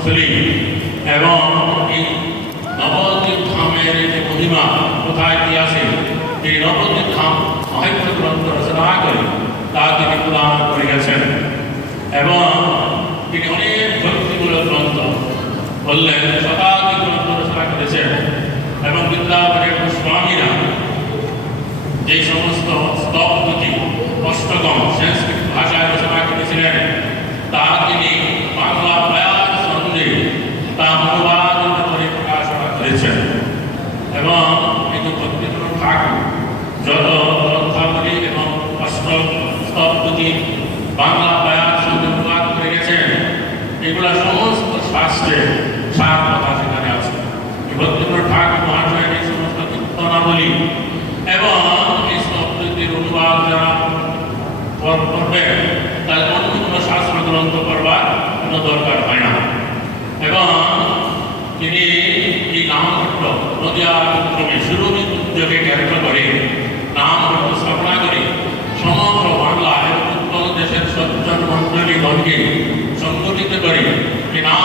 জন্মস্থলী এবং এই নবদ্বীপ ধামের যে মহিমা কোথায় কি আছে, এই নবদ্বীপ ধাম সাহিত্য গ্রন্থ রচনা করে তা তিনি প্রদান করে গেছেন। এবং তিনি অনেক ভক্তিমূলক গ্রন্থ বললেন, শতাধিক গ্রন্থ রচনা করেছেন। এবং বৃন্দাবনের গোস্বামীরা যে সমস্ত স্তবপুঁথি অষ্টকম সংস্কৃত ভাষায় রচনা করেছিলেন তা তিনি বাংলা প্রয়াস সন্ধে তা অনুবাদ করে প্রকাশনা করেছেন। এবং কিন্তু ভক্তিপূর্ণ ঠাকুর যত গ্রন্থাবলী এবং স্তবপুঁথি বাংলা প্রয়াস সন্ধে অনুবাদ করে গেছেন, এগুলা সমস্ত শাস্ত্রের সার কথা সেখানে আছে। ভক্তিপূর্ণ ঠাকুর মহাশয়ের এই সমস্ত কীর্তনাবলী এবং এই স্তবপুঁথির অনুবাদ যারা করবে তার অন্য কোনো শাস্ত্র গ্রন্থ করবার কোনো দরকার হয় না। এবং তিনি এই নামভট্ট নদিয়া ক্রমে সুরমি উদ্যোগে কেন্দ্র করে নামভট্ট স্থাপনা করে সমগ্র বাংলা এবং উৎকল দেশের সজ্জন মণ্ডলীগণকে সংগঠিত করে এই নাম